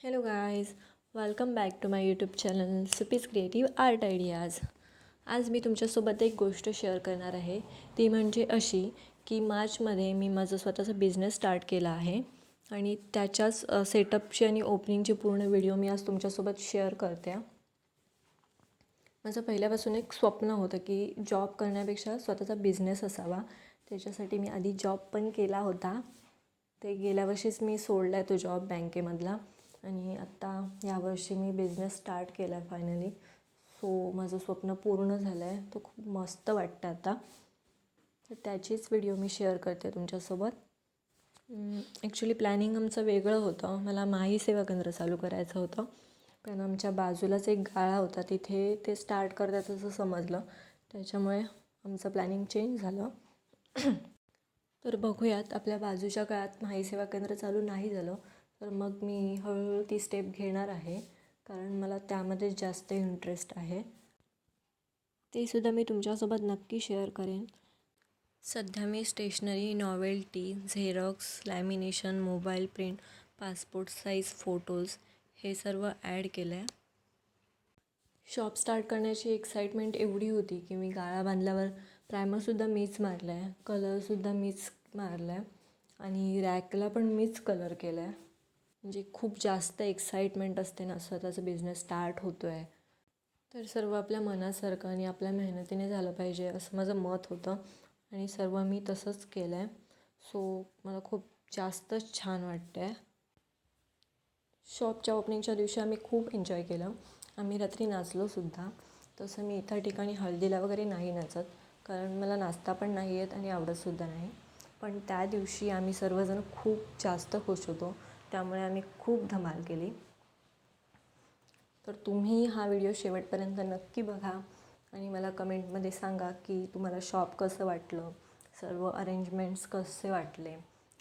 Hello guys, welcome back to my YouTube channel Supi's Creative Art Ideas. आज मी तुमच्यासोबत एक गोष्ट शेअर करणार आहे. ती म्हणजे अशी की मार्चमध्ये मी माझा स्वतःचा बिझनेस स्टार्ट केला आहे आणि त्याच्याच सेटअपची आणि ओपनिंगची पूर्ण व्हिडिओ मी आज तुमच्यासोबत शेअर करते. माझं पहिल्यापासून एक स्वप्न होतं की जॉब करण्यापेक्षा स्वतःचा बिझनेस असावा. त्याच्यासाठी मी आधी जॉब पण केला होता. ते गेल्या वर्षीच मी सोडला आहे तो जॉब बँकेमधला आणि आत्ता यावर्षी मी बिझनेस स्टार्ट केला आहे फायनली. सो माझं स्वप्न पूर्ण झालं आहे. तो खूप मस्त वाटतं आता. तर त्याचीच व्हिडिओ मी शेअर करते तुमच्यासोबत. ॲक्च्युली प्लॅनिंग आमचं वेगळं होतं. मला माही सेवा केंद्र चालू करायचं होतं. पण आमच्या बाजूलाच एक गाळा होता, तिथे ते स्टार्ट करतात असं समजलं. त्याच्यामुळे आमचं प्लॅनिंग चेंज झालं. तर बघूयात, आपल्या बाजूच्या काळात माही सेवा केंद्र चालू नाही झालं तर मग मी हळूहळू ती स्टेप घेणार आहे, कारण मला त्यामध्ये जास्त इंटरेस्ट आहे. ते सुद्धा मी तुमच्यासोबत नक्की शेअर करेन. सध्या मी stationery, novelty, xerox, lamination, mobile print, passport size photos हे सर्व ॲड केलं आहे. शॉप स्टार्ट करण्याची एक्साइटमेंट एवढी होती की मी गाळा बांधल्यावर प्रायमरसुद्धा मीच मारला आहे, कलरसुद्धा मीच मारला आहे आणि रॅकला पण मीच कलर केला आहे. म्हणजे खूप जास्त एक्साइटमेंट असते ना, स्वतःचा बिझनेस स्टार्ट होतो आहे तर सर्व आपल्या मनासारखं आणि आपल्या मेहनतीने झालं पाहिजे असं माझं मत होतं आणि सर्व मी तसंच केलं आहे. सो मला खूप जास्तच छान वाटतं आहे. शॉपच्या ओपनिंगच्या दिवशी आम्ही खूप एन्जॉय केलं. आम्ही रात्री नाचलोसुद्धा. तसं मी इतर ठिकाणी हळदीला वगैरे नाही नाचत, कारण मला नाचता पण नाही येत आणि आवडतसुद्धा नाही. पण त्या दिवशी आम्ही सर्वजण खूप जास्त खुश होतो, त्यामुळे आम्ही खूप धमाल केली. तर तुम्ही हा व्हिडिओ शेवटपर्यंत नक्की बघा आणि मला कमेंटमध्ये सांगा की तुम्हाला शॉप कसं वाटलं, सर्व अरेंजमेंट्स कसे वाटले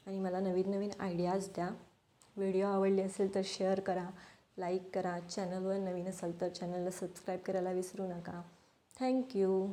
आणि मला नवीन नवीन आयडियाज द्या. व्हिडिओ आवडली असेल तर शेअर करा, लाईक करा. चॅनलवर नवीन असाल तर चॅनलला सबस्क्राईब करायला विसरू नका. थँक्यू.